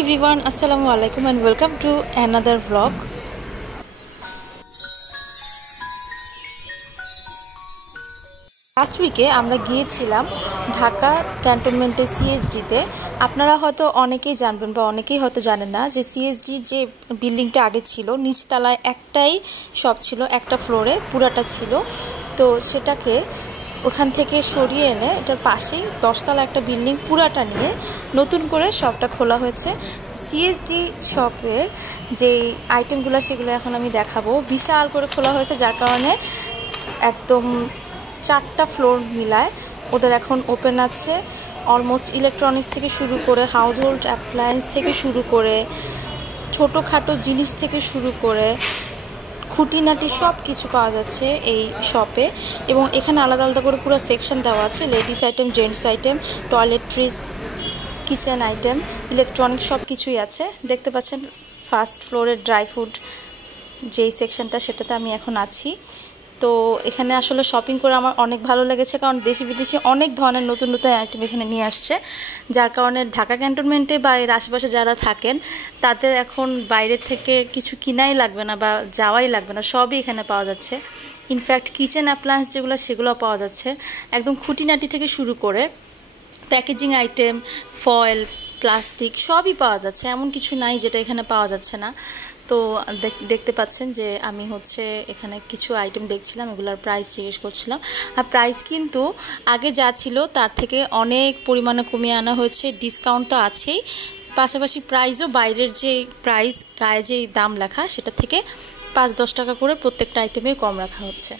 everyone, assalamu alaikum and welcome to another vlog. Last উইকে আমরা গিয়েছিলাম ঢাকা ক্যান্টনমেন্টে সিএসডিতে। আপনারা হয়তো অনেকেই জানবেন বা অনেকেই হয়তো জানেন না যে সিএসডির যে বিল্ডিংটা আগে ছিল, নিচতলায় একটাই শপ ছিল, একটা ফ্লোরে পুরাটা ছিল। তো সেটাকে ওখান থেকে সরিয়ে এনে এটার পাশেই 10তলা একটা বিল্ডিং পুরাটা নিয়ে নতুন করে শপটা খোলা হয়েছে। সিএসডি শপের যে আইটেমগুলো সেগুলো এখন আমি দেখাবো। বিশাল করে খোলা হয়েছে, যার কারণে একদম 4টা ফ্লোর মিলায় ওদের এখন ওপেন আছে। অলমোস্ট ইলেকট্রনিক্স থেকে শুরু করে হাউস হোল্ড অ্যাপ্লায়েন্স থেকে শুরু করে ছোটোখাটো জিনিস থেকে শুরু করে খুঁটিনাটি সব কিছু পাওয়া যাচ্ছে এই শপে। এবং এখানে আলাদা আলাদা করে পুরো সেকশন দেওয়া আছে, ladies item, gents item, toiletries, kitchen item, electronics সব কিছুই আছে। দেখতে পাচ্ছেন ফার্স্ট ফ্লোরের ড্রাই ফ্রুট যেই সেকশনটা, সেটাতে আমি এখন আছি। তো এখানে আসলে শপিং করে আমার অনেক ভালো লেগেছে, কারণ দেশি বিদেশি অনেক ধরনের নতুন নতুন আইটেম এখানে নিয়ে আসছে, যার কারণে ঢাকা ক্যান্টনমেন্টে বা এর আশেপাশে যারা থাকেন তাদের এখন বাইরে থেকে কিছু কিনাই লাগবে না বা যাওয়াই লাগবে না, সবই এখানে পাওয়া যাচ্ছে। ইনফ্যাক্ট কিচেন অ্যাপ্লায়েন্স যেগুলো সেগুলো পাওয়া যাচ্ছে, একদম খুঁটিনাটি থেকে শুরু করে প্যাকেজিং আইটেম, ফয়েল, প্লাস্টিক সবই পাওয়া যাচ্ছে, এমন কিছু নাই যেটা এখানে পাওয়া যাচ্ছে না। তো দেখতে পাচ্ছেন যে আমি এখানে কিছু আইটেম দেখছিলাম, এগুলোর প্রাইস জিজ্ঞেস করছিলাম। আর প্রাইস কিন্তু আগে যা ছিল তার থেকে অনেক পরিমাণে কমিয়ে আনা হয়েছে, ডিসকাউন্ট তো আছেই, পাশাপাশি প্রাইসও বাইরের যে প্রাইস গায়ে যে দাম লেখা সেটা থেকে 5-10 টাকা করে প্রত্যেকটা আইটেমেই কম রাখা হচ্ছে।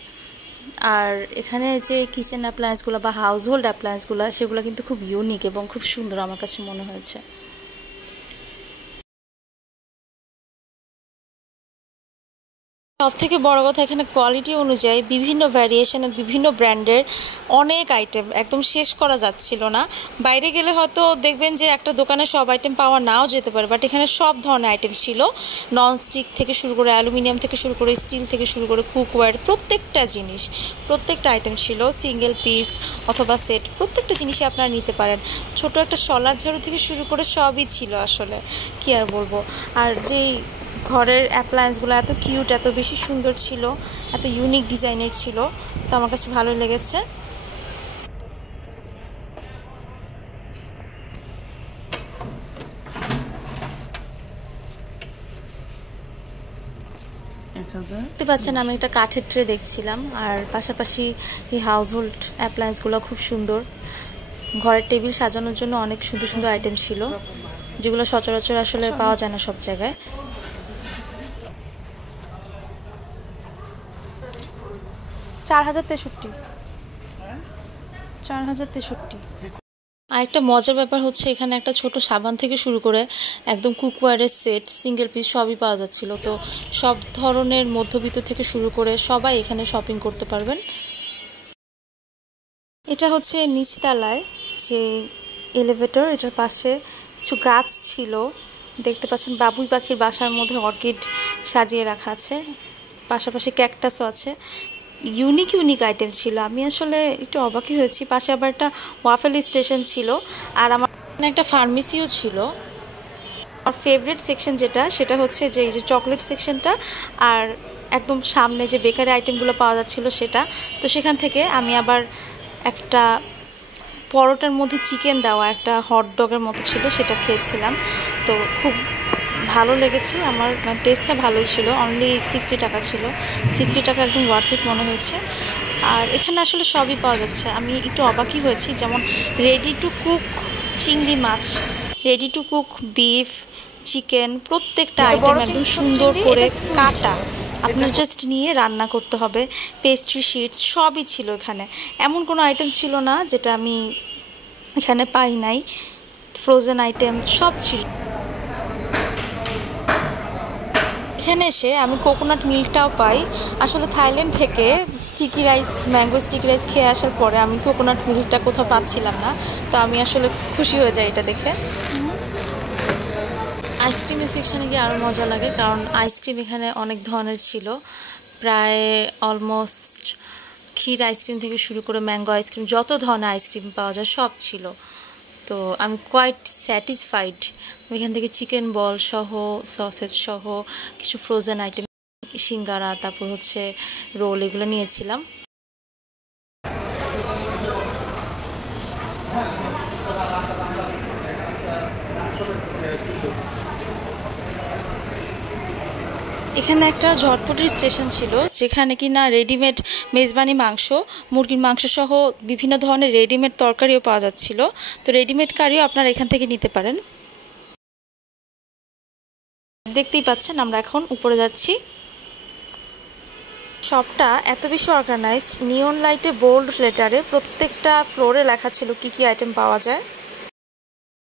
আর এখানে যে কিচেন অ্যাপ্লায়েন্সগুলো বা হাউস হোল্ড অ্যাপ্লায়েন্সগুলো সেগুলো কিন্তু খুব ইউনিক এবং খুব সুন্দর আমার কাছে মনে হয়েছে। সবথেকে বড় কথা, এখানে কোয়ালিটি অনুযায়ী বিভিন্ন ভ্যারিয়েশনের বিভিন্ন ব্র্যান্ডের অনেক আইটেম একদম শেষ করা যাচ্ছিল না। বাইরে গেলে হয়তো দেখবেন যে একটা দোকানে সব আইটেম পাওয়া নাও যেতে পারে, বাট এখানে সব ধরনের আইটেম ছিল। ননস্টিক থেকে শুরু করে অ্যালুমিনিয়াম থেকে শুরু করে স্টিল থেকে শুরু করে কুকওয়্যার, প্রত্যেকটা জিনিস, প্রত্যেকটা আইটেম ছিল। সিঙ্গেল পিস অথবা সেট, প্রত্যেকটা জিনিসই আপনারা নিতে পারেন। ছোট একটা শলার ঝাড়ু থেকে শুরু করে সবই ছিল, আসলে কি আর বলবো। আর যেই ঘরের অ্যাপ্লায়েন্সগুলো এত কিউট, এত বেশি সুন্দর ছিল, এত ইউনিক ডিজাইনের ছিল, তো আমার কাছে ভালোই লেগেছে। দেখতে পাচ্ছেন আমি একটা কাঠের ট্রে দেখছিলাম, আর পাশাপাশি এই হাউস হোল্ড অ্যাপ্লায়েন্সগুলো খুব সুন্দর। ঘরের টেবিল সাজানোর জন্য অনেক সুন্দর সুন্দর আইটেম ছিল, যেগুলো সচরাচর আসলে পাওয়া যায় না সব জায়গায়। 4063। আর একটা মজার ব্যাপার হচ্ছে, এখানে একটা ছোট সাবান থেকে শুরু করে একদম কুকওয়্যারের সেট, সিঙ্গেল পিস সবই পাওয়া যাচ্ছিল। তো সব ধরনের মধ্যবিত্ত থেকে শুরু করে সবাই এখানে শপিং করতে পারবেন। এটা হচ্ছে নিচতলায় যে এলিভেটর, এটার পাশে কিছু গাছ ছিল, দেখতে পাচ্ছেন বাবুই পাখির বাসার মধ্যে অর্কিড সাজিয়ে রাখা আছে, পাশাপাশি ক্যাকটাসও আছে। ইউনিক আইটেম ছিল, আমি আসলে একটু অবাকই হয়েছি। পাশে আবার একটা ওয়াফেল স্টেশন ছিল, আর আমার একটা ফার্মেসিও ছিল। আমার ফেভারিট সেকশন সেটা হচ্ছে যে এই যে চকলেট সেকশনটা, আর একদম সামনে যে বেকারি আইটেমগুলো পাওয়া যাচ্ছিল সেটা। তো সেখান থেকে আমি আবার একটা পরোটার মধ্যে চিকেন দেওয়া একটা হট ডগের মতো ছিল, সেটা খেয়েছিলাম। তো খুব ভালো লেগেছে আমার, টেস্টটা ভালোই ছিল। অনলি 60 টাকা ছিল, 60 টাকা একদম ওয়ার্থ ইট মনে হয়েছে। আর এখানে আসলে সবই পাওয়া যাচ্ছে, আমি একটু অবাকই হয়েছি। যেমন রেডি টু কুক চিংড়ি মাছ, ready to cook beef, chicken, প্রত্যেকটা আইটেম একদম সুন্দর করে কাটা, আপনার জাস্ট নিয়ে রান্না করতে হবে। পেস্ট্রি শিটস সবই ছিল এখানে, এমন কোনো আইটেম ছিল না যেটা আমি এখানে পাই নাই। ফ্রোজেন আইটেম সব ছিল। এখানে এসে আমি কোকোনাট মিল্কটাও পাই। আসলে থাইল্যান্ড থেকে sticky rice, mango sticky rice খেয়ে আসার পরে আমি কোকোনাট মিল্কটা কোথাও পাচ্ছিলাম না, তো আমি আসলে খুশি হয়ে যাই এটা দেখে। আইসক্রিমের সেকশানে গিয়ে আরও মজা লাগে, কারণ আইসক্রিম এখানে অনেক ধরনের ছিল, প্রায় অলমোস্ট ক্ষীর আইসক্রিম থেকে শুরু করে ম্যাঙ্গো আইসক্রিম, যত ধরনের আইসক্রিম পাওয়া যায় সব ছিল। তো আমি কোয়াইট স্যাটিসফাইড। এখান থেকে চিকেন বল সহ, সসেজ সহ কিছু ফ্রোজেন আইটেম, সিঙ্গারা, তারপর হচ্ছে রোল, এগুলো নিয়েছিলাম। এখানে একটা ঝটপটির স্টেশন ছিল যেখানে কিনা রেডিমেড মেজবানি মাংস, মুরগির মাংস সহ বিভিন্ন ধরনের রেডিমেড তরকারিও পাওয়া যাচ্ছিল। তো রেডিমেড কারিও আপনারা এখান থেকে নিতে পারেন। দেখতেই পাচ্ছেন আমরা এখন উপরে যাচ্ছি। শপটা এত বেশি অর্গানাইজড, নিয়ন লাইটে বোল্ড লেটারে প্রত্যেকটা ফ্লোরে লেখা ছিল কি কি আইটেম পাওয়া যায়।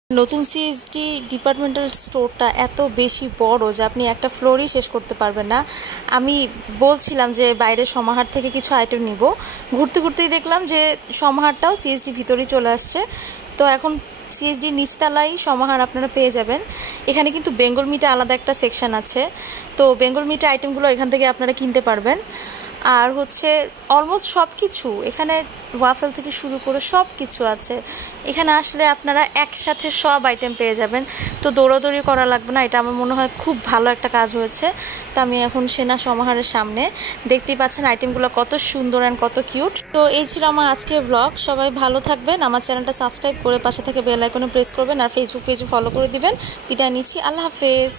নতুন সিএসডি ডিপার্টমেন্টাল স্টোরটা এত বেশি বড় যে আপনি একটা ফ্লোরই শেষ করতে পারবেন না। আমি বলছিলাম যে বাইরে সমাহার থেকে কিছু আইটেম নিব, ঘুরতে ঘুরতেই দেখলাম যে সমাহারটাও সিএসডি ভিতরেই চলে আসছে। তো এখন সিএসডি নিচতলায় সমাহার আপনারা পেয়ে যাবেন। এখানে কিন্তু বেঙ্গল মিটে আলাদা একটা সেকশন আছে, তো বেঙ্গল মিটে আইটেমগুলো এখান থেকে আপনারা কিনতে পারবেন। আর হচ্ছে অলমোস্ট সব কিছু এখানে, ওয়াফেল থেকে শুরু করে সব কিছু আছে। এখানে আসলে আপনারা একসাথে সব আইটেম পেয়ে যাবেন, তো দৌড়াদৌড়ি করা লাগবে না। এটা আমার মনে হয় খুব ভালো একটা কাজ হয়েছে। তো আমি এখন সেনা সমাহারের সামনে, দেখতেই পাচ্ছেন আইটেমগুলো কত সুন্দর অ্যান্ড কত কিউট। তো এই ছিল আমার আজকের ব্লগ। সবাই ভালো থাকবেন, আমার চ্যানেলটা সাবস্ক্রাইব করে পাশে থেকে বেল আইকনে প্রেস করবেন, আর ফেসবুক পেজে ফলো করে দিবেন। বিদায় নিচ্ছি, আল্লাহ হাফেজ।